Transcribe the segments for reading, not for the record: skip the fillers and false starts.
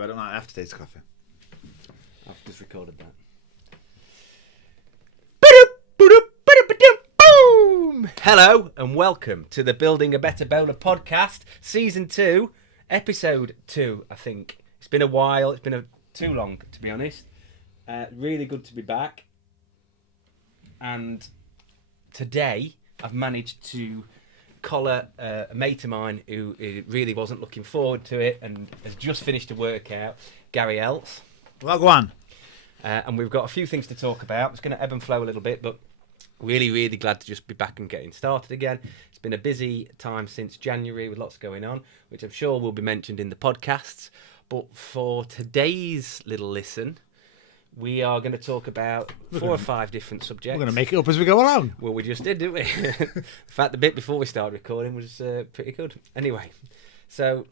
I don't like aftertaste coffee. I've just recorded that. Boom! Hello and welcome to the Building a Better Bowler podcast, season 2, episode 2. I think it's been a while. It's been too long, to be honest. Really good to be back. And today I've managed to collar a mate of mine who really wasn't looking forward to it and has just finished a workout, Gary Else. Well, go on. And we've got a few things to talk about. It's going to ebb and flow a little bit, but really glad to just be back and getting started again. It's been a busy time since January with lots going on, which I'm sure will be mentioned in the podcasts. But for today's little listen, we are going to talk about 4 or 5 different subjects. We're going to make it up as we go along. Well, we just did, didn't we? In fact, the bit before we started recording was pretty good. Anyway, so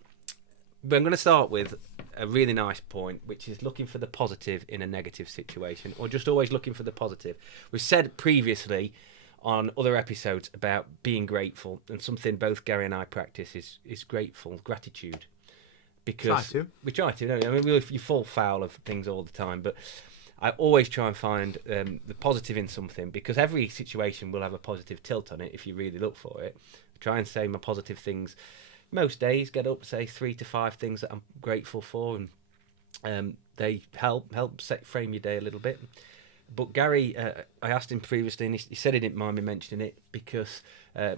I'm going to start with a really nice point, which is looking for the positive in a negative situation, or just always looking for the positive. We've said previously on other episodes about being grateful, and something both Gary and I practice is gratitude. Because we try to, don't we? I mean, you fall foul of things all the time, but I always try and find the positive in something, because every situation will have a positive tilt on it if you really look for it. I try and say my positive things most days, get up, say 3 to 5 things that I'm grateful for, and they help frame your day a little bit. But Gary, I asked him previously, and he said he didn't mind me mentioning it, because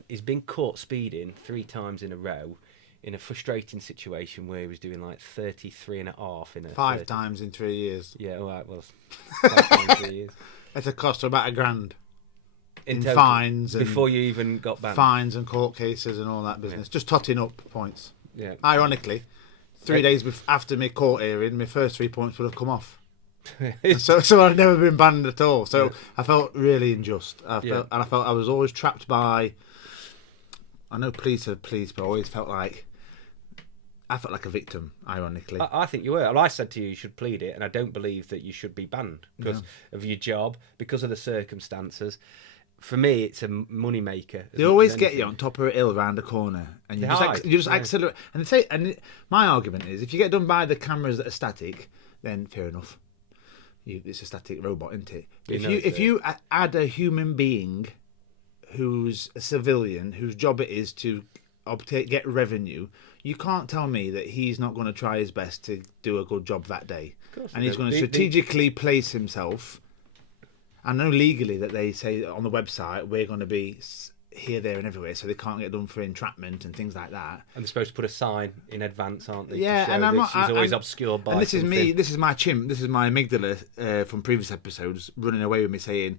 he's been caught speeding 3 times in a row in a frustrating situation where he was doing like 33 and a half in a 5 times in 3 years. Yeah, all right, well, 5 times in 3 years. It's a cost of about $1,000 in total, fines and before you even got banned. Fines and court cases and all that business. Yeah. Just totting up points. Yeah. Ironically, 3 days after my court hearing, my first 3 points would have come off. so I've never been banned at all. So yeah. I felt really unjust. I felt I was always trapped by. I know police are police, but I always felt like a victim, ironically. I think you were. Well, I said to you should plead it, and I don't believe that you should be banned because of your job, because of the circumstances. For me, it's a money maker. They always get you on top of a hill round a corner, and you just accelerate. And they say, my argument is, if you get done by the cameras that are static, then fair enough. It's a static robot, isn't it? If you add a human being who's a civilian, whose job it is to get revenue, you can't tell me that he's not going to try his best to do a good job that day. And he's going to strategically place himself. I know legally that they say on the website we're going to be here, there and everywhere, so they can't get done for entrapment and things like that. And they're supposed to put a sign in advance, aren't they? Yeah, and she's always obscured by. And this something. is me. This is my chimp. This is my amygdala from previous episodes running away with me, saying,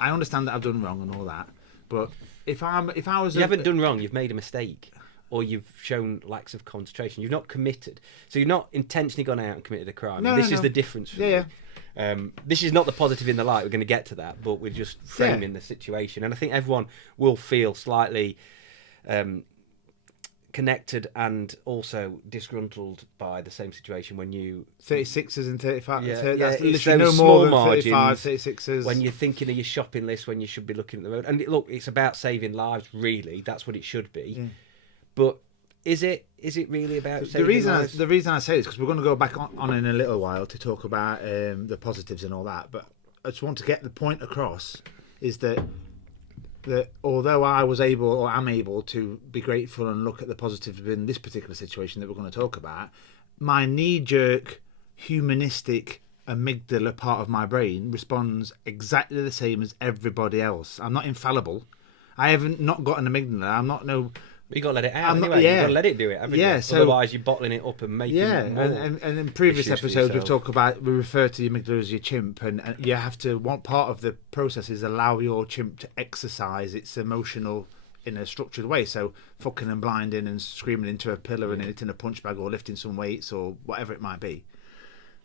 "I understand that I've done wrong and all that, but if I was, you haven't done wrong. You've made a mistake, or you've shown lacks of concentration. You've not committed. So you've not intentionally gone out and committed a crime. No, this is the difference for me. Yeah. This is not the positive in the light. We're going to get to that, but we're just framing the situation. And I think everyone will feel slightly connected and also disgruntled by the same situation when you 36ers and 35. Yeah, that's it's literally those no more small than 35, margins 36ers. when you're thinking of your shopping list, when you should be looking at the road. And look, it's about saving lives. Really, that's what it should be. Yeah. But is it really about saving lives? The reason I say this, because we're going to go back on in a little while to talk about the positives and all that, but I just want to get the point across is that although I was able, or am able, to be grateful and look at the positives in this particular situation that we're going to talk about, my knee-jerk, humanistic amygdala part of my brain responds exactly the same as everybody else. I'm not infallible. I haven't not got an amygdala. I'm not no... You got to let it out anyway. You've got to let it do it, haven't you? So, otherwise you're bottling it up and making more and in previous episodes we refer to the amygdala as your chimp, and you have to, one part of the process is allow your chimp to exercise its emotional in a structured way. So fucking and blinding and screaming into a pillar and hitting a punch bag or lifting some weights or whatever it might be.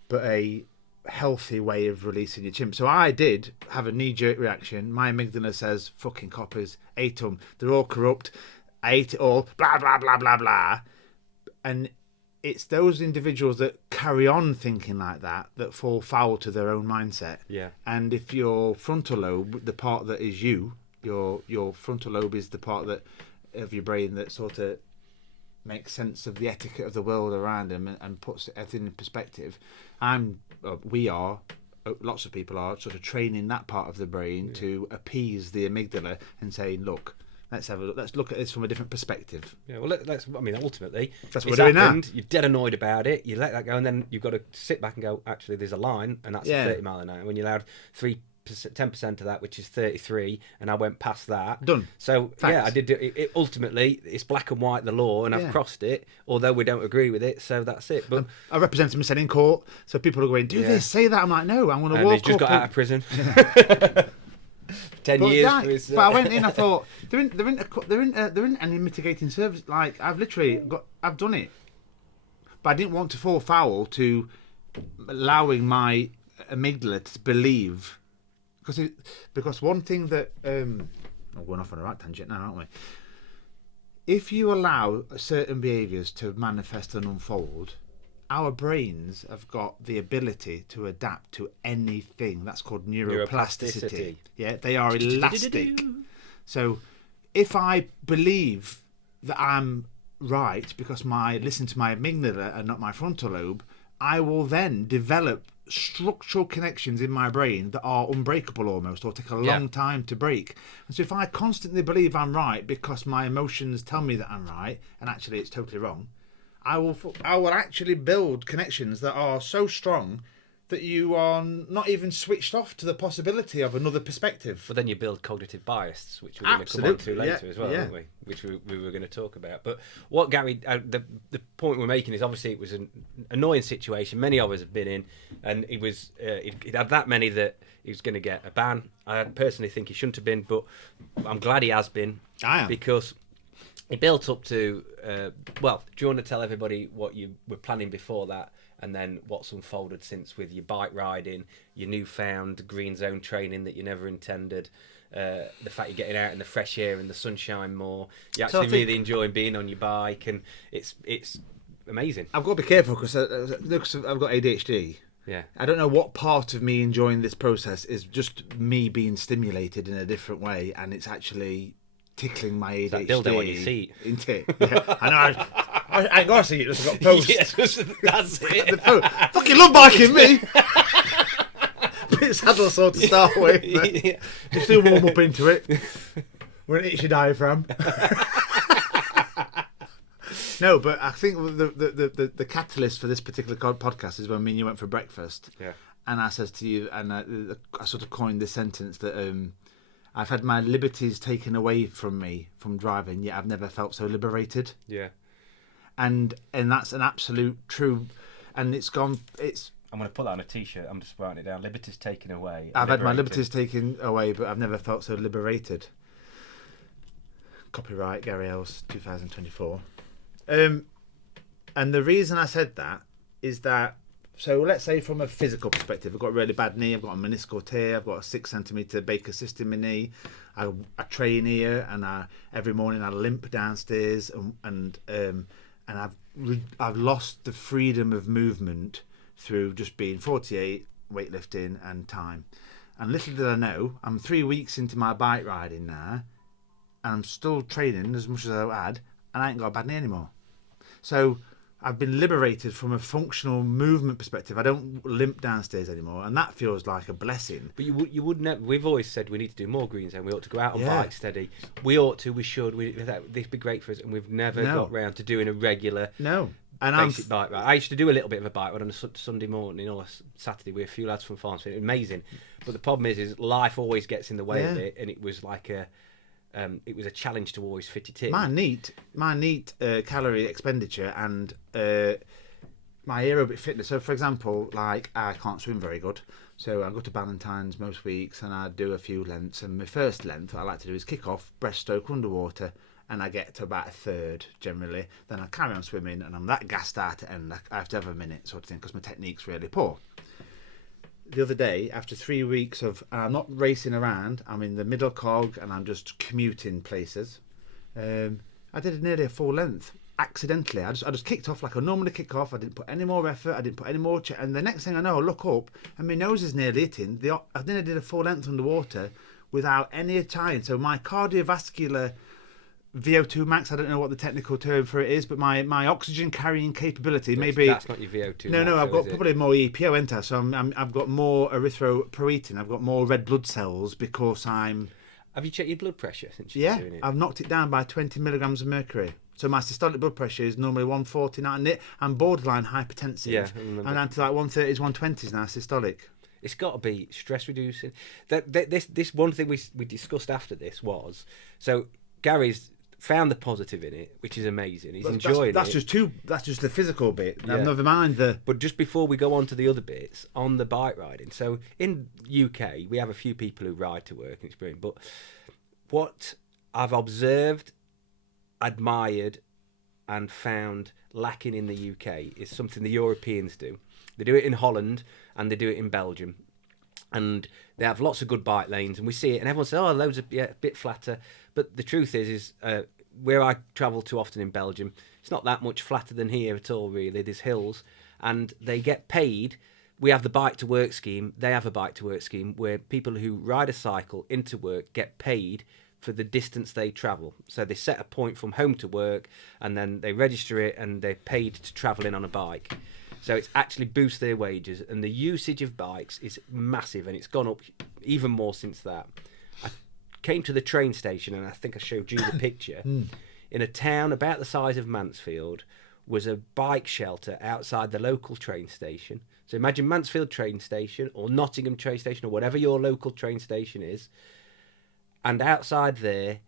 But a healthy way of releasing your chimp. So I did have a knee-jerk reaction. My amygdala says, fucking coppers, ate them, they're all corrupt, I ate it all, blah, blah, blah, blah, blah. And it's those individuals that carry on thinking like that fall foul to their own mindset. Yeah. And if your frontal lobe, the part that is your frontal lobe is the part that of your brain that sort of makes sense of the etiquette of the world around him and puts everything in perspective. We are, lots of people are sort of training that part of the brain to appease the amygdala and saying, look, let's look at this from a different perspective. Yeah, well, ultimately, that's what we're doing now. You're dead annoyed about it. You let that go, and then you've got to sit back and go, actually, there's a line, and that's 30 mile an hour. When you're allowed 10% of that, which is 33, and I went past that. Done. So, Facts. I did do it. Ultimately, it's black and white, the law, and I've crossed it, although we don't agree with it, so that's it. But I represent him in court, so people are going, do this, say that. I'm like, no, I'm going to walk up. He's just got out of prison. 10 years. Yeah, but I went in. I thought there isn't any mitigating service. Like I've done it, but I didn't want to fall foul to allowing my amygdala to believe, because one thing that we're going off on a right tangent now, aren't we? If you allow certain behaviours to manifest and unfold, our brains have got the ability to adapt to anything. That's called neuroplasticity. Yeah, they are elastic. So if I believe that I'm right because listen to my amygdala and not my frontal lobe, I will then develop structural connections in my brain that are unbreakable almost, or take a long time to break. And so if I constantly believe I'm right because my emotions tell me that I'm right, and actually it's totally wrong, I will actually build connections that are so strong that you are not even switched off to the possibility of another perspective. But then you build cognitive bias, which we're going to come on to later as well, aren't we? Which we were going to talk about. But what Gary, the point we're making is obviously it was an annoying situation. Many of us have been in, and it was it had that many that he was going to get a ban. I personally think he shouldn't have been, but I'm glad he has been. I am. Because it built up to, do you want to tell everybody what you were planning before that, and then what's unfolded since with your bike riding, your newfound green zone training that you never intended, the fact you're getting out in the fresh air and the sunshine more, you're actually really enjoying being on your bike, and it's amazing. I've got to be careful because I've got ADHD. Yeah. I don't know what part of me enjoying this process is just me being stimulated in a different way, and it's actually tickling my ADHD. That dildo on your seat. Isn't it? Yeah. I know. I ain't got to see it. Just got post. Yes, that's it. The post. Fucking love biking me. Bit saddle sore to start with. But you still warm up into it when it hits your diaphragm. No, but I think the catalyst for this particular podcast is when me and you went for breakfast. Yeah. And I says to you, and I sort of coined this sentence that I've had my liberties taken away from me from driving, yet I've never felt so liberated. Yeah. And that's an absolute true, and it's gone. I'm going to put that on a T-shirt. I'm just writing it down. Liberties taken away. I've had my liberties taken away, but I've never felt so liberated. Copyright Gary Ells 2024. And the reason I said that is that, so let's say from a physical perspective, I've got a really bad knee, I've got a meniscal tear, I've got a 6 centimetre Baker cyst in my knee, I train here, and every morning I limp downstairs, and I've lost the freedom of movement through just being 48, weightlifting and time. And little did I know, I'm 3 weeks into my bike riding now, and I'm still training as much as I had, and I ain't got a bad knee anymore. So I've been liberated from a functional movement perspective. I don't limp downstairs anymore, and that feels like a blessing. But you would never. We've always said we need to do more green zone. We ought to go out on bike steady. We ought to. We should. This be great for us, and we've never got round to doing a regular basic bike ride. I used to do a little bit of a bike ride on a Sunday morning or a Saturday with a few lads from Farnsley. Amazing, but the problem is life always gets in the way of it, and it was like it was a challenge to always fit it in. My neat calorie expenditure and my aerobic fitness. So, for example, like I can't swim very good, so I go to Ballantyne's most weeks and I do a few lengths. And my first length I like to do is kick off, breaststroke underwater, and I get to about a third generally. Then I carry on swimming, and I'm that gassed out at end. I have to have a minute sort of thing because my technique's really poor. The other day, after 3 weeks of, I'm not racing around, I'm in the middle cog and I'm just commuting places. I did nearly a full length accidentally. I just kicked off like I normally kick off. I didn't put any more effort. I didn't put any more. And the next thing I know, I look up and my nose is nearly hitting. I did a full length underwater without any tying. So my cardiovascular VO2 max. I don't know what the technical term for it is, but my oxygen carrying capability maybe. That's not your VO2 No, max, I've got probably more EPO, ain't I? So I've got more erythropoietin. I've got more red blood cells because I'm. Have you checked your blood pressure since you've been doing it? I've knocked it down by 20 milligrams of mercury. So my systolic blood pressure is normally 149. I'm borderline hypertensive. Yeah, I remember. I'm down to like 130s, 120s now systolic. It's got to be stress reducing. This one thing we discussed after this was, so Gary's found the positive in it, which is amazing. He's enjoying that's it. That's just the physical bit. Yeah. Never mind the. But just before we go on to the other bits, on the bike riding. So in UK, we have a few people who ride to work and it's brilliant. But what I've observed, admired, and found lacking in the UK is something the Europeans do. They do it in Holland and they do it in Belgium. And they have lots of good bike lanes, and we see it, and everyone says, "Oh, loads of a bit flatter." But the truth is where I travel too often in Belgium, it's not that much flatter than here at all. Really, there's hills, and they get paid. We have the bike to work scheme. They have a bike to work scheme where people who ride a cycle into work get paid for the distance they travel. So they set a point from home to work, and then they register it, and they're paid to travel in on a bike. So it's actually boosts their wages, and the usage of bikes is massive, and it's gone up even more since that. I came to the train station, and I think I showed you the picture. In a town about the size of Mansfield was a bike shelter outside the local train station. So imagine Mansfield train station or Nottingham train station or whatever your local train station is. And outside there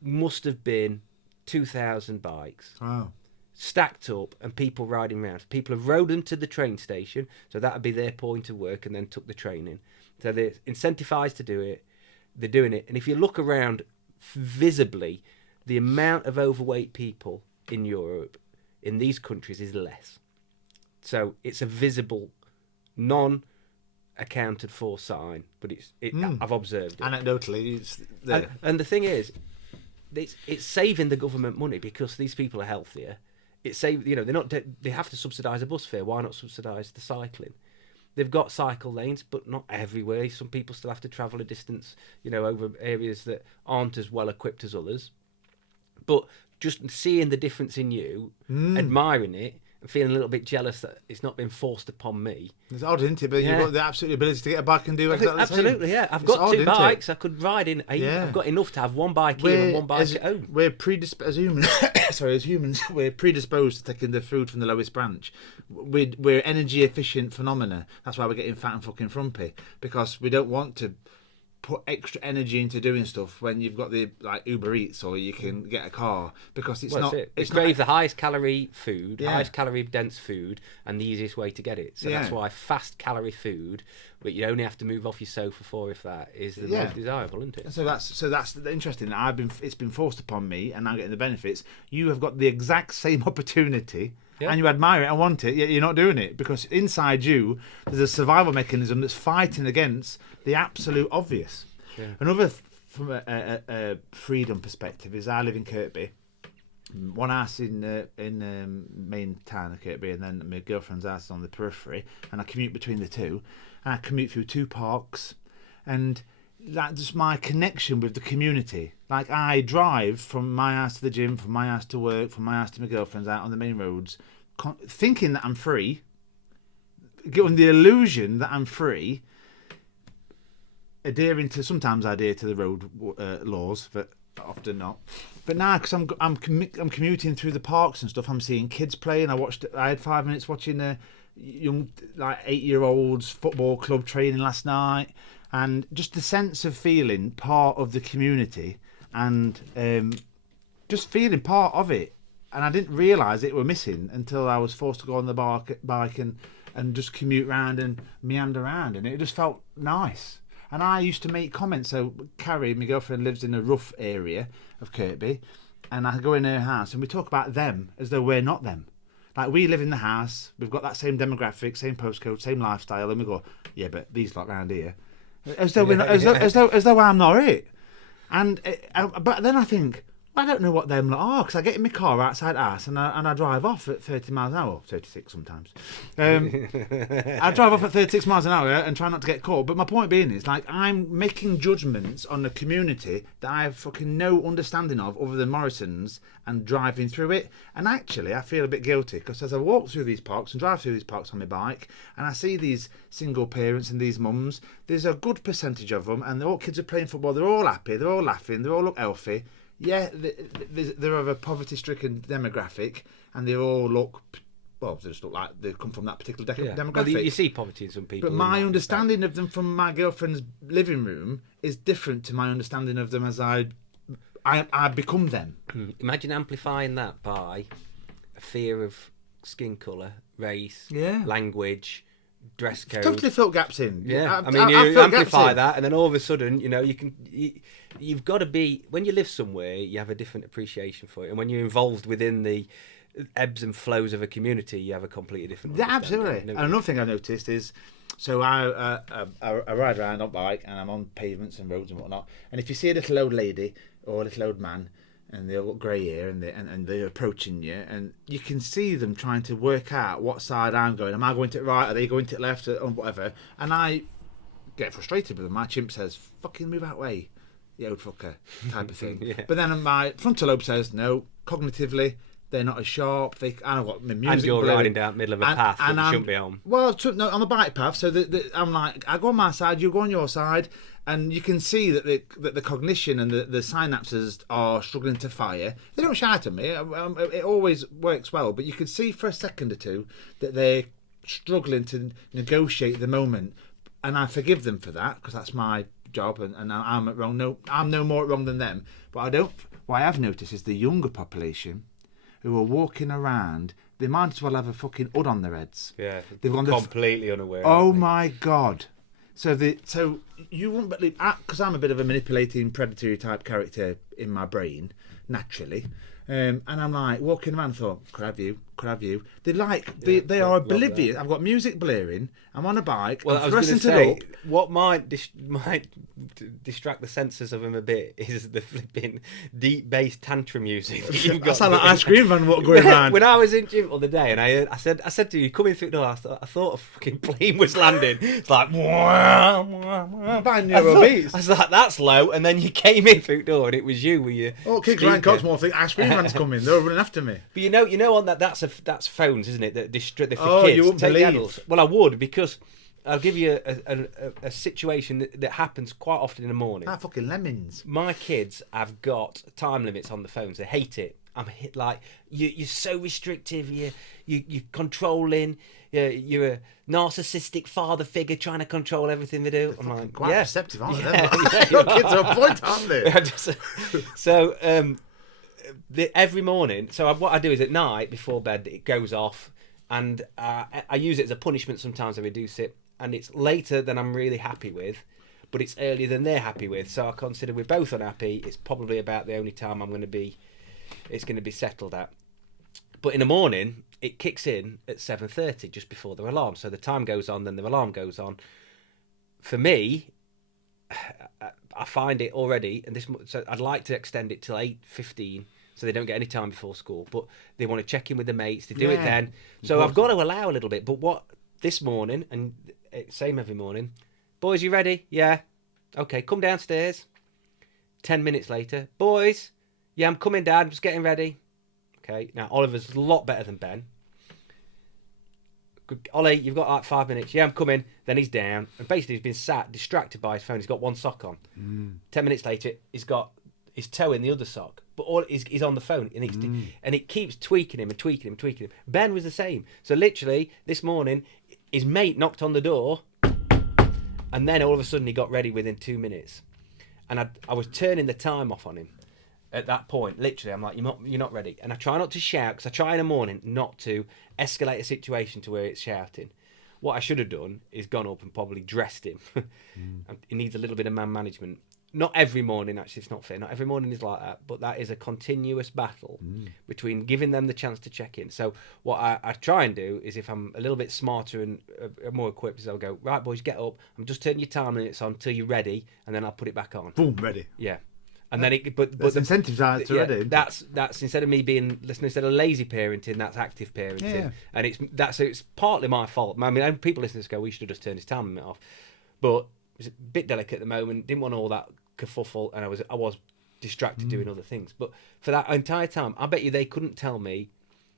must have been 2,000 bikes. Wow. Stacked up and people riding around. People have rode them to the train station, so that would be their point of work, and then took the train in. So they're incentivised to do it. They're doing it. And if you look around visibly, the amount of overweight people in Europe, in these countries, is less. So it's a visible, non-accounted for sign, but I've observed it. Anecdotally, it's there. And the thing is, it's saving the government money because these people are healthier. It save they're not they have to subsidise a bus fare. Why not subsidise the cycling? They've got cycle lanes, but not everywhere. Some people still have to travel a distance, over areas that aren't as well equipped as others. But just seeing the difference in you, admiring it, and feeling a little bit jealous that it's not been forced upon me. It's odd, isn't it? But you've got the absolute ability to get a bike and do exactly the same. Absolutely, yeah. I've got two bikes. I could ride in 8. Yeah. I've got enough to have one bike here and one bike at home. We're as humans, we're predisposed to taking the food from the lowest branch. We're energy efficient phenomena. That's why we're getting fat and fucking frumpy, because we don't want to put extra energy into doing stuff when you've got the Uber Eats or you can get a car, because it's not. It's crave the highest calorie food, highest calorie dense food, and the easiest way to get it. So that's why fast calorie food, but you only have to move off your sofa for if that is the most desirable, isn't it? So that's interesting. It's been forced upon me, and I'm getting the benefits. You have got the exact same opportunity. Yeah. And you admire it and want it, yet you're not doing it, because inside you there's a survival mechanism that's fighting against the absolute obvious. Yeah. Another, from a freedom perspective, is I live in Kirkby, one house in main town of Kirkby, and then my girlfriend's house is on the periphery, and I commute between the two, and I commute through 2 parks, and that's just my connection with the community. Like, I drive from my house to the gym, from my house to work, from my house to my girlfriend's out on the main roads, thinking that I'm free, getting the illusion that I'm free, sometimes I adhere to the road laws, but often not. But now, because I'm commuting through the parks and stuff, I'm seeing kids playing. I had 5 minutes watching young 8-year-olds football club training last night. And just the sense of feeling part of the community, and just feeling part of it. And I didn't realise it were missing until I was forced to go on the bike and just commute around and meander around. And it just felt nice. And I used to make comments. So Carrie, my girlfriend, lives in a rough area of Kirkby. And I go in her house and we talk about them as though we're not them. Like, we live in the house, we've got that same demographic, same postcode, same lifestyle. And we go, yeah, but these lot round here. As though I'm not it, but then I think, I don't know what them are, because I get in my car outside house and I drive off at 30 miles an hour, 36 sometimes. I drive off at 36 miles an hour and try not to get caught. But my point being is, like, I'm making judgments on a community that I have fucking no understanding of other than Morrison's and driving through it. And actually, I feel a bit guilty, because as I walk through these parks and drive through these parks on my bike, and I see these single parents and these mums, there's a good percentage of them, and all kids are playing football, they're all happy, they're all laughing, they all look healthy. Yeah, they're of a poverty-stricken demographic, and they all look, well, they just look like they come from that particular demographic. Well, you see poverty in some people. But my understanding of them from my girlfriend's living room is different to my understanding of them as I become them. Imagine amplifying that by a fear of skin colour, race, language, dress code. Totally filled gaps in. Yeah, I mean, you amplify that, and then all of a sudden, you've got to be, when you live somewhere, you have a different appreciation for it, and when you're involved within the ebbs and flows of a community, you have a completely different. Yeah, absolutely. And another thing I noticed is, so I ride around on bike and I'm on pavements and roads and whatnot, and if you see a little old lady or a little old man, and they all got grey hair, and they're approaching you, and you can see them trying to work out what side I'm going. Am I going to the right? Are they going to the left? Or whatever. And I get frustrated with them. My chimp says, "Fucking move out way, you old fucker," type of thing. But then my frontal lobe says, "No, cognitively, they're not as sharp." I've got my music. And you're blaring. riding down the middle of a path that you shouldn't be on. Well, no, on the bike path. So I'm like, I go on my side, you go on your side. And you can see that the cognition and the synapses are struggling to fire. They don't shout at me. It always works well. But you can see for a second or two that they're struggling to negotiate the moment. And I forgive them for that, because that's my job. And I'm at wrong. No, I'm no more wrong than them. But what I have noticed is the younger population who are walking around, they might as well have a fucking hood on their heads. Yeah, they've completely unaware. Oh my God. So you wouldn't believe, because I'm a bit of a manipulating, predatory type character in my brain, naturally, and I'm like walking around, thought, could I have you? They are oblivious. I've got music blaring. I'm on a bike. Well, I was going to say, what might distract the senses of him a bit is the flipping deep bass tantrum music that you've got. I sound like ice cream van going around. When I was in gym the other day, and I said to you, coming through the door, I thought a fucking plane was landing. It's like, binaural beats. I was like, that's low, and then you came in through the door, and it was you with your. Oh, kids Ryan Cogsmore think ice cream van's coming. They're running after me. But you know on that's phones, isn't it? That distract for kids. You wouldn't believe. Well, I would, because I'll give you a situation that happens quite often in the morning. Fucking lemons. My kids have got time limits on the phones. They hate it. Like, you're so restrictive. You're controlling. You're a narcissistic father figure trying to control everything they do. I'm like, quite receptive, aren't they? Your kids are on point, aren't they? So every morning. So what I do is at night before bed, it goes off. And I use it as a punishment sometimes. I reduce it, and it's later than I'm really happy with, but it's earlier than they're happy with. So I consider we're both unhappy. It's probably about the only time it's going to be settled at. But in the morning, it kicks in at 7:30, just before their alarm. So the time goes on, then their alarm goes on. For me, I find it already, so I'd like to extend it till 8:15. So they don't get any time before school, but they want to check in with the mates. They do it then. So I've got to allow a little bit. But what this morning, and same every morning, boys, you ready? Yeah. Okay, come downstairs. 10 minutes later, boys, yeah, I'm coming, Dad. I'm just getting ready. Okay. Now Oliver's a lot better than Ben. Ollie, you've got like 5 minutes. Yeah, I'm coming. Then he's down, and basically he's been sat distracted by his phone. He's got one sock on. 10 minutes later, he's got his toe in the other sock, but all he's on the phone, and it keeps tweaking him. Ben was the same. So literally this morning, his mate knocked on the door, and then all of a sudden he got ready within 2 minutes, and I was turning the time off on him at that point. Literally, I'm like, you're not ready, and I try not to shout, because I try in the morning not to escalate a situation to where it's shouting. What I should have done is gone up and probably dressed him. He needs a little bit of man management. Not every morning, actually, it's not fair. Not every morning is like that, but that is a continuous battle between giving them the chance to check in. So what I try and do is, if I'm a little bit smarter and more equipped, is I'll go, right, boys, get up. I'm just turning your time limits on till you're ready, and then I'll put it back on. Boom, ready. Yeah. And then but the incentives are already. That's instead of me being instead of lazy parenting, that's active parenting, Yeah. and it's partly my fault. I mean, people listening to this go, we should have just turned his time limit off, but it was a bit delicate at the moment. Didn't want all that kerfuffle, and I was distracted doing other things. But for that entire time, I bet you they couldn't tell me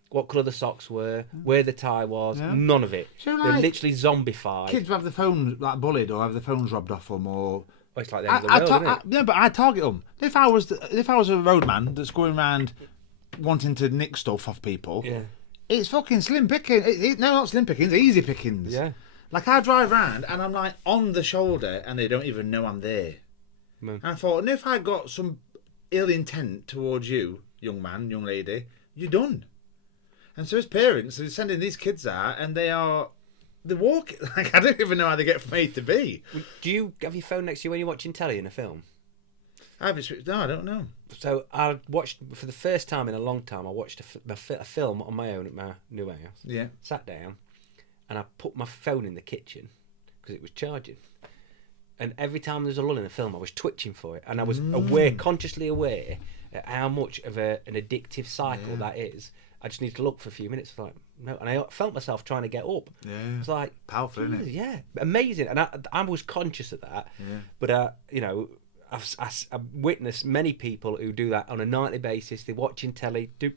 what colour the socks were, where the tie was, none of it. So, They're literally zombified. Kids have their phones bullied or have their phones robbed off them or. Well, it's like the end of the world, isn't it? Yeah, but I target them. If I was a roadman that's going around wanting to nick stuff off people, it's fucking slim pickings. No, not slim pickings, easy pickings. Yeah. Like I drive around and I'm like on the shoulder and they don't even know I'm there. And I thought, and if I got some ill intent towards you, young man, young lady, you're done. And so as parents, they're sending these kids out and they're walking. Like I don't even know how they get from A to B. Do you have your phone next to you when you're watching telly in a film? No, I don't know. So I watched, for the first time in a long time, I watched a film on my own at my new house. Yeah. Sat down and I put my phone in the kitchen because it was charging. And every time there's a lull in the film, I was twitching for it. And I was consciously aware at how much of an addictive cycle that is. I just need to look for a few minutes. Like, no, and I felt myself trying to get up. Yeah, it's like powerful, isn't it? Yeah, amazing. And I was conscious of that. Yeah. But I've witnessed many people who do that on a nightly basis. They're watching telly, do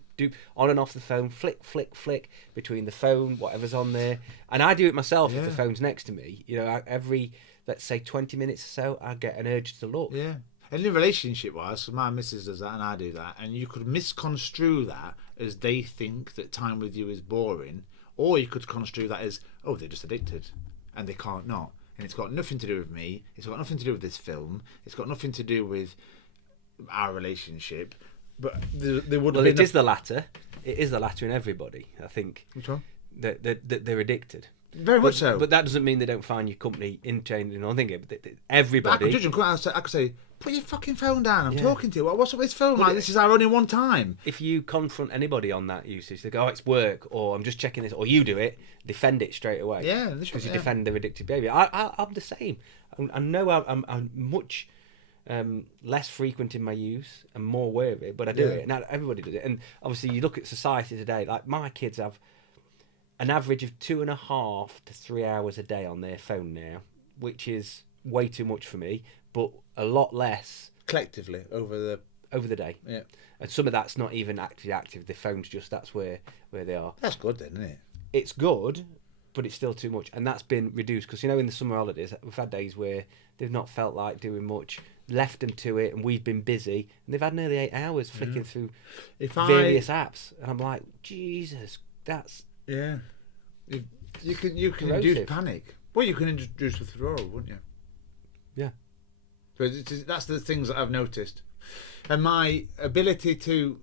on and off the phone, flick between the phone, whatever's on there. And I do it myself if the phone's next to me. You know, every let's say 20 minutes or so, I get an urge to look. Yeah. And in relationship-wise, my missus does that and I do that, and you could misconstrue that as they think that time with you is boring, or you could construe that as, oh, they're just addicted, and they can't not. And it's got nothing to do with me, it's got nothing to do with this film, it's got nothing to do with our relationship, but there would Well, it is the latter. It is the latter in everybody, I think. Which one? That they're addicted. Very much so. But that doesn't mean they don't find your company entertaining or anything. Everybody. But I could judge them. I could say, put your fucking phone down. I'm talking to you. What's up with this phone? Like, this is our only one time. If you confront anybody on that usage, they go, oh, it's work, or I'm just checking this, or you do it, defend it straight away. Yeah. Because you defend their addictive behaviour. I'm the same. I know I'm much less frequent in my use and more aware of it, but I do it. Now, everybody does it. And obviously, you look at society today, like my kids have an average of 2.5 to 3 hours a day on their phone now, which is way too much for me, but a lot less collectively over the day. Yeah, and some of that's not even active. The phone's just that's where they are. That's good, then, isn't it? It's good, but it's still too much, and that's been reduced because in the summer holidays we've had days where they've not felt like doing much, left them to it, and we've been busy, and they've had nearly 8 hours flicking through various apps, and I'm like, Jesus, that's. Yeah, you can induce panic. Well, you can induce withdrawal, wouldn't you? Yeah. But that's the things that I've noticed, and my ability to.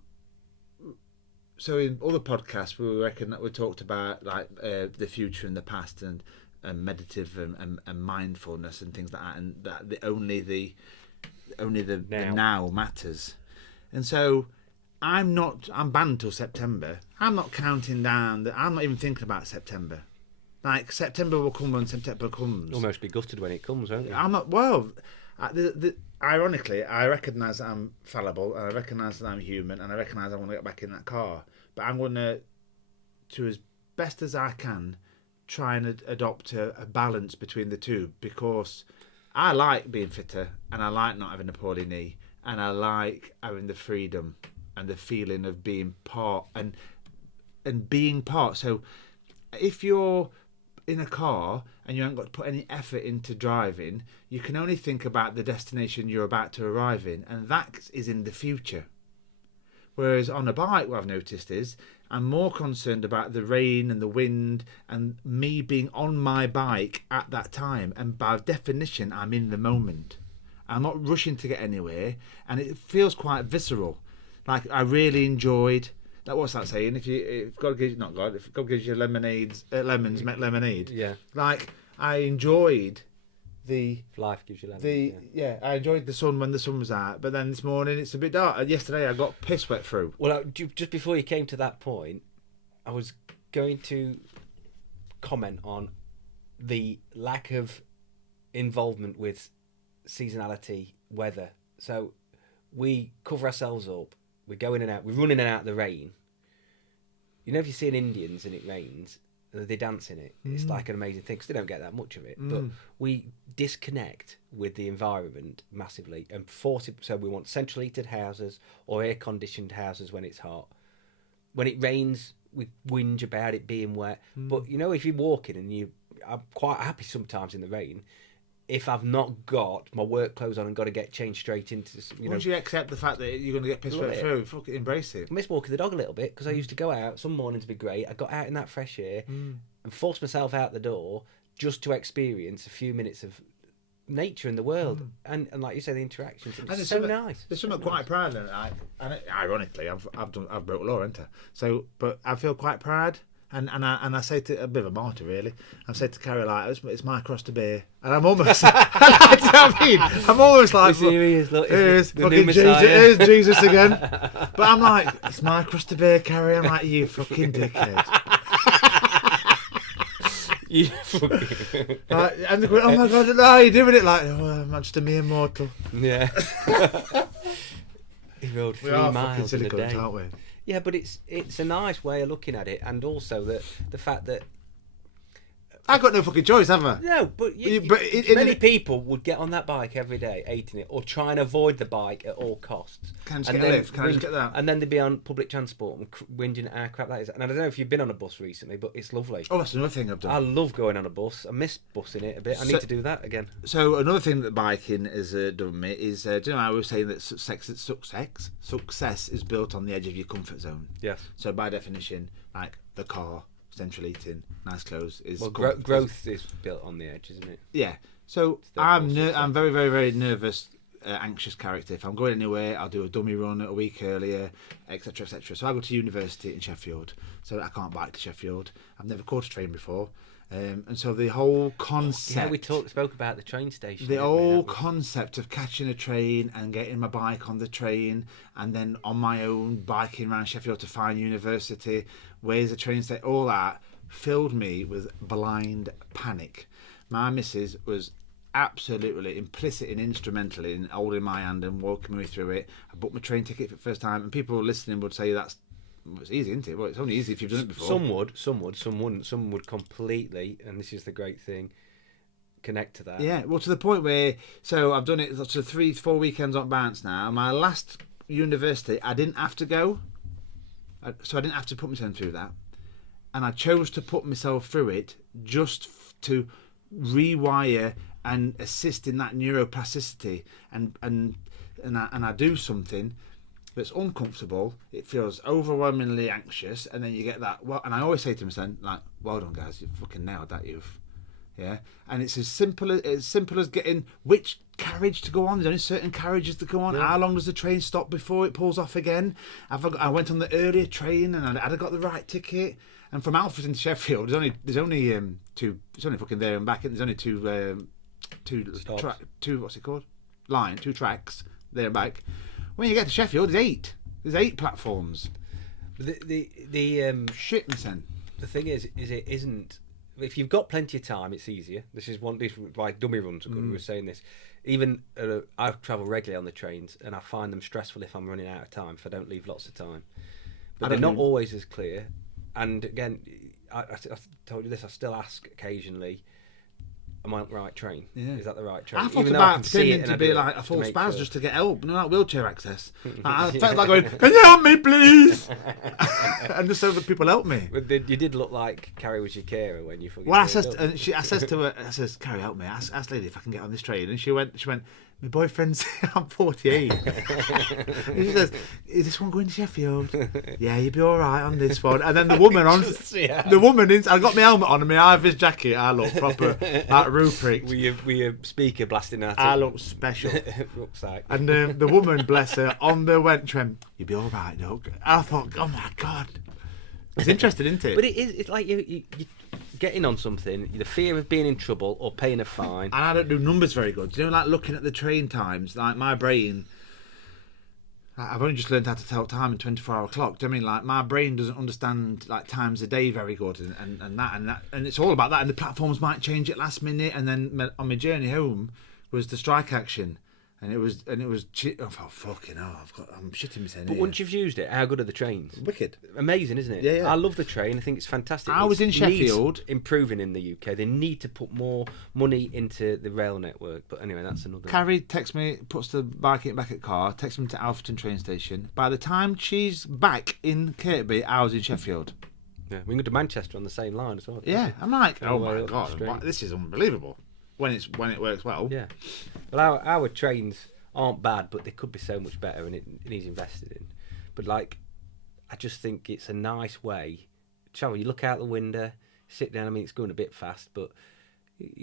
So in other podcasts, we talked about like the future and the past and meditative and mindfulness and things like that, and that only the now matters, and so. I'm banned till September. I'm not counting down. I'm not even thinking about September. Like, September will come when September comes. Almost be gutted when it comes, won't you? I'm not. Well, ironically, I recognise that I'm fallible, and I recognise that I'm human, and I recognise I want to get back in that car. But I'm going to as best as I can, try and adopt a balance between the two, because I like being fitter, and I like not having a poorly knee, and I like having the freedom and the feeling of being part and being part. So if you're in a car and you haven't got to put any effort into driving, you can only think about the destination you're about to arrive in, and that is in the future. Whereas on a bike, what I've noticed is I'm more concerned about the rain and the wind and me being on my bike at that time, and by definition I'm in the moment. I'm not rushing to get anywhere, and it feels quite visceral. Like, I really enjoyed that. What's that saying? If God gives you lemons, make lemonade. Yeah. Like, I enjoyed life gives you lemons. I enjoyed the sun when the sun was out. But then this morning it's a bit dark. Yesterday I got piss wet through. Well, just before you came to that point, I was going to comment on the lack of involvement with seasonality, weather. So we cover ourselves up. We go in and out. We run in and out of the rain. You know, if you see Indians and it rains, they dance in it. It's like an amazing thing because they don't get that much of it. But we disconnect with the environment massively and force it. So we want central heated houses or air conditioned houses when it's hot. When it rains, we whinge about it being wet. But you know, if you're walking and I'm quite happy sometimes in the rain. If I've not got my work clothes on and got to get changed straight into, Once you accept the fact that you're going to get pissed right through, fucking embrace it. I miss walking the dog a little bit because I used to go out. Some mornings would be great. I got out in that fresh air and forced myself out the door just to experience a few minutes of nature in the world and like you say, the interactions. It's so nice. There's something quite proud in it. And ironically, I've broke law, haven't I? So, but I feel quite proud. And I say to a bit of a martyr, really. I've said to Carrie, like, it's my cross to bear, and I'm almost. Do you know what I mean? I'm almost like, here's fucking Jesus, here's Jesus again. But I'm like, it's my cross to bear, Carrie. I'm like, you fucking dickhead. You fucking. And they're going, oh my God, no, you're doing it like, oh, I'm just a mere mortal. Yeah. He rode 3 miles in a day. Aren't we? Yeah, but it's a nice way of looking at it, and also the fact that I got no fucking choice, have I? No, but many people would get on that bike every day, hating it, or try and avoid the bike at all costs. Can I just get a lift? Can I just get that? And then they'd be on public transport and whinging at how crap that is. And I don't know if you've been on a bus recently, but it's lovely. Oh, that's another thing I've done. I love going on a bus. I miss bussing it a bit. I need to do that again. So another thing that biking has done me is, do you know, I was saying that success is built on the edge of your comfort zone. Yes. So by definition, like the car, central heating, nice clothes is. Well, growth is built on the edge, isn't it? Yeah. So I'm very, very, very nervous, anxious character. If I'm going anywhere, I'll do a dummy run a week earlier, etc., etc. So I go to university in Sheffield, so I can't bike to Sheffield. I've never caught a train before, and so the whole concept. Yeah, we spoke about the train station. The whole concept of catching a train and getting my bike on the train, and then on my own biking around Sheffield to find university, where's the train station, all that filled me with blind panic. My missus was absolutely implicit and instrumental in holding my hand and walking me through it. I booked my train ticket for the first time, and people listening would say it's easy, isn't it? Well, it's only easy if you've done it before. Some would, some wouldn't. Some would completely, and this is the great thing, connect to that. Yeah, well, to the point where, so I've done it to 3-4 weekends on bounce now. My last university, I didn't have to go, so I didn't have to put myself through that, and I chose to put myself through it just to rewire and assist in that neuroplasticity, and I do something that's uncomfortable. It feels overwhelmingly anxious, and then you get that. Well, and I always say to myself, like, "Well done, guys! You fucking nailed that, you've." Yeah, and it's as simple as getting which carriage to go on. There's only certain carriages to go on. Yeah. How long does the train stop before it pulls off again? I went on the earlier train and I'd got the right ticket. And from Alfreton to Sheffield, there's only two. It's only fucking there and back. And there's only two what's it called? Two tracks there and back. When you get to Sheffield, there's 8. There's 8 platforms. The shit, man. The thing is it isn't. If you've got plenty of time, it's easier. This is why dummy runs are good. We were saying this. Even I travel regularly on the trains, and I find them stressful if I'm running out of time. If I don't leave lots of time, but they're not always as clear. And again, I told you this. I still ask occasionally, "Am I on the right train? Yeah. Is that the right train?" I thought about pretending to be like a full spaz just to get help, like wheelchair access. I felt like going, "Can you help me, please?" And just so that people help me. But you did look like Carrie was your carer when you. Well, I says to her, "Carrie, help me. Ask lady if I can get on this train." And she went. My boyfriend's, I'm 48. And she says, "Is this one going to Sheffield?" "Yeah, you'll be all right on this one." And then the woman I got my helmet on and my high-vis jacket. I look proper like Rupert. With your speaker blasting out. I look special. Rucksack. And the woman, bless her, on the went, "You'll be all right, Doug." I thought, oh my God. It's interesting, isn't it? But it's like you getting on something, the fear of being in trouble or paying a fine. And I don't do numbers very good. You know, like looking at the train times, like my brain, I've only just learned how to tell time in 24-hour clock. Do you know what I mean? Like my brain doesn't understand like times a day very good, and it's all about that. And the platforms might change at last minute. And then on my journey home was the strike action. And it was, oh fucking hell, I'm shitting myself. But once you've used it, how good are the trains? Wicked. Amazing, isn't it? Yeah. I love the train. I think it's fantastic. I was in Sheffield. Needs improving in the UK. They need to put more money into the rail network. But anyway, that's another. Carrie texts me, puts the bike back at car, takes me to Alfreton train station. By the time she's back in Kirkby, I was in Sheffield. Yeah, we can go to Manchester on the same line as well. Yeah, I'm like, oh my up the god, street. this is unbelievable. When it works well. Yeah. Well, our trains aren't bad, but they could be so much better, and it needs invested in. But like, I just think it's a nice way. Travel. You look out the window, sit down. I mean, it's going a bit fast, but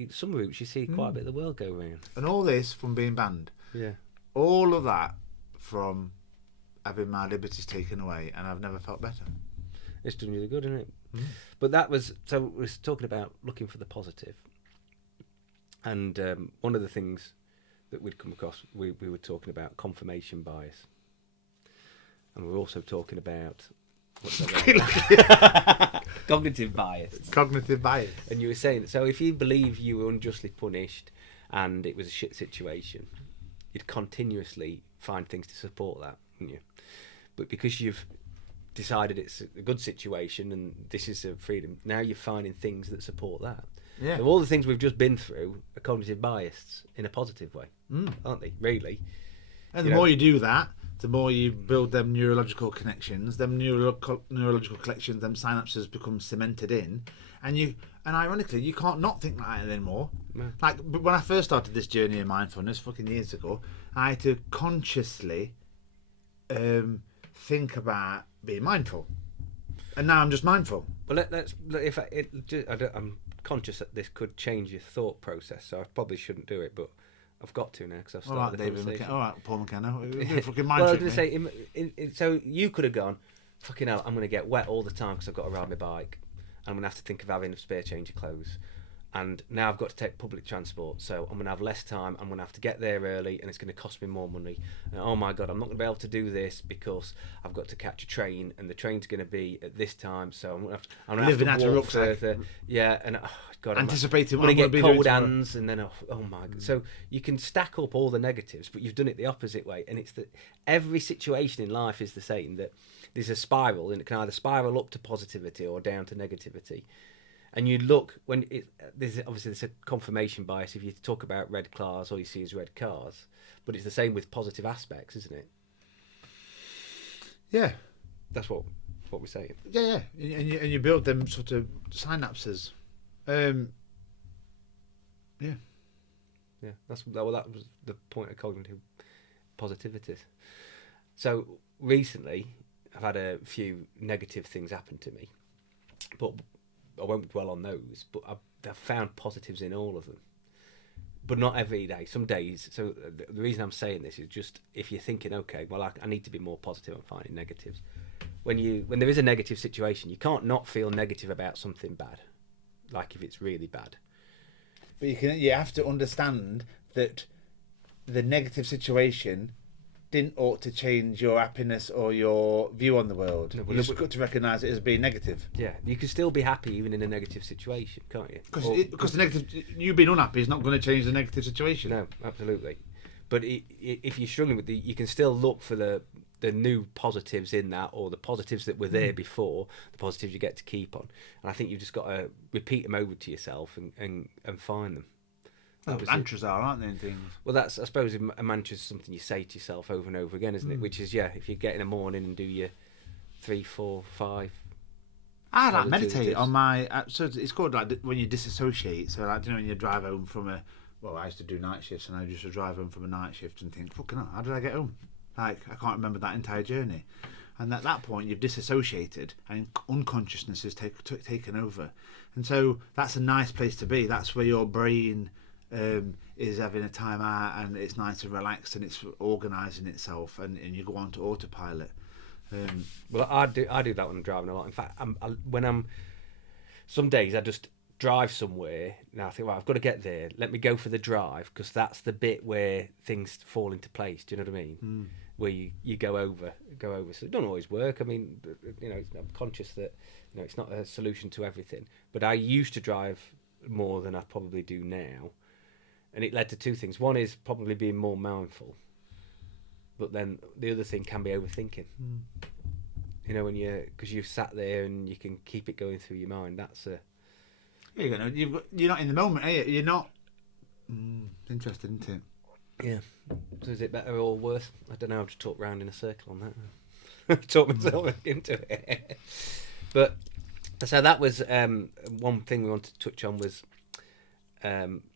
some routes you see quite a bit of the world go around. And all this from being banned. Yeah. All of that from having my liberties taken away, and I've never felt better. It's done really good, isn't it? But that was so. We was talking about looking for the positive, and one of the things that we'd come across, we were talking about confirmation bias, and we were also talking about cognitive bias. Cognitive bias. And you were saying, so if you believe you were unjustly punished and it was a shit situation, you'd continuously find things to support that, wouldn't you? But because you've decided it's a good situation and this is a freedom, now you're finding things that support that. Yeah. So all the things we've just been through are cognitive bias in a positive way, aren't they? Really. And the more you do that, the more you build them neurological connections. Them neurological connections, them synapses become cemented in, and ironically, you can't not think like that anymore. No. Like when I first started this journey of mindfulness, fucking years ago, I had to consciously think about being mindful, and now I'm just mindful. Well, I'm conscious that this could change your thought process, so I probably shouldn't do it, but I've got to now because I've started the conversation. All right, Paul McKenna. Fucking mind well, I was going to say, so you could have gone, fucking hell, I'm going to get wet all the time because I've got to ride my bike. I'm going to have to think of having a spare change of clothes. And now I've got to take public transport, so I'm going to have less time. I'm going to have to get there early, and it's going to cost me more money. And oh my god, I'm not going to be able to do this because I've got to catch a train, and the train's going to be at this time. So I'm going to have to walk further. Yeah, and oh god, anticipating I'm going to get cold hands, and then oh my god. So you can stack up all the negatives, but you've done it the opposite way. And it's that every situation in life is the same. That there's a spiral, and it can either spiral up to positivity or down to negativity. And you look when there's a confirmation bias. If you talk about red cars, all you see is red cars. But it's the same with positive aspects, isn't it? Yeah, that's what we're saying. Yeah. And you build them sort of synapses. Yeah. That was the point of cognitive positivity. So recently, I've had a few negative things happen to me, but I won't dwell on those, but I've found positives in all of them. But not every day. Some days. So the reason I'm saying this is just if you're thinking, okay, well, I need to be more positive, I'm finding negatives. When there is a negative situation, you can't not feel negative about something bad, like if it's really bad. But you have to understand that the negative situation didn't ought to change your happiness or your view on the world. No, you've got to recognise it as being negative. Yeah, you can still be happy even in a negative situation, can't you? Because the negative, you being unhappy is not going to change the negative situation. No, absolutely. But if you're struggling with you can still look for the new positives in that, or the positives that were there before, the positives you get to keep on. And I think you've just got to repeat them over to yourself and find them. Mantras are, aren't they, and things? Well, I suppose a mantra is something you say to yourself over and over again, isn't it? Which is, if you get in the morning and do your 3, 4, 5. I like meditate on my. So it's called like when you disassociate. So like, when you drive home from I used to do night shifts, and I used to drive home from a night shift and think, fucking hell, how did I get home? Like, I can't remember that entire journey. And at that point, you've disassociated, and unconsciousness is taken over. And so that's a nice place to be. That's where your brain is having a time out, and it's nice and relaxed, and it's organising itself, and you go on to autopilot. Well, I do that when I'm driving a lot. In fact, some days I just drive somewhere. Now I think, well, I've got to get there. Let me go for the drive, because that's the bit where things fall into place. Do you know what I mean? Where you go over. So it doesn't always work. I mean, I'm conscious that it's not a solution to everything. But I used to drive more than I probably do now. And it led to two things. One is probably being more mindful, but then the other thing can be overthinking. You know, because you've sat there and you can keep it going through your mind. That's a... You're not in the moment, are you? You're not... interesting, isn't it? Yeah. So is it better or worse? I don't know. I've just talked round in a circle on that. Talked myself into it. But so that was one thing we wanted to touch on was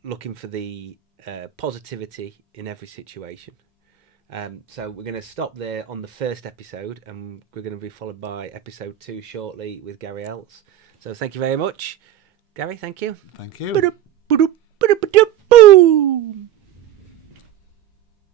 looking for the positivity in every situation. So we're going to stop there on the first episode, and we're going to be followed by episode 2 shortly with Gary Eltz. So thank you very much, Gary. Thank you. Thank you.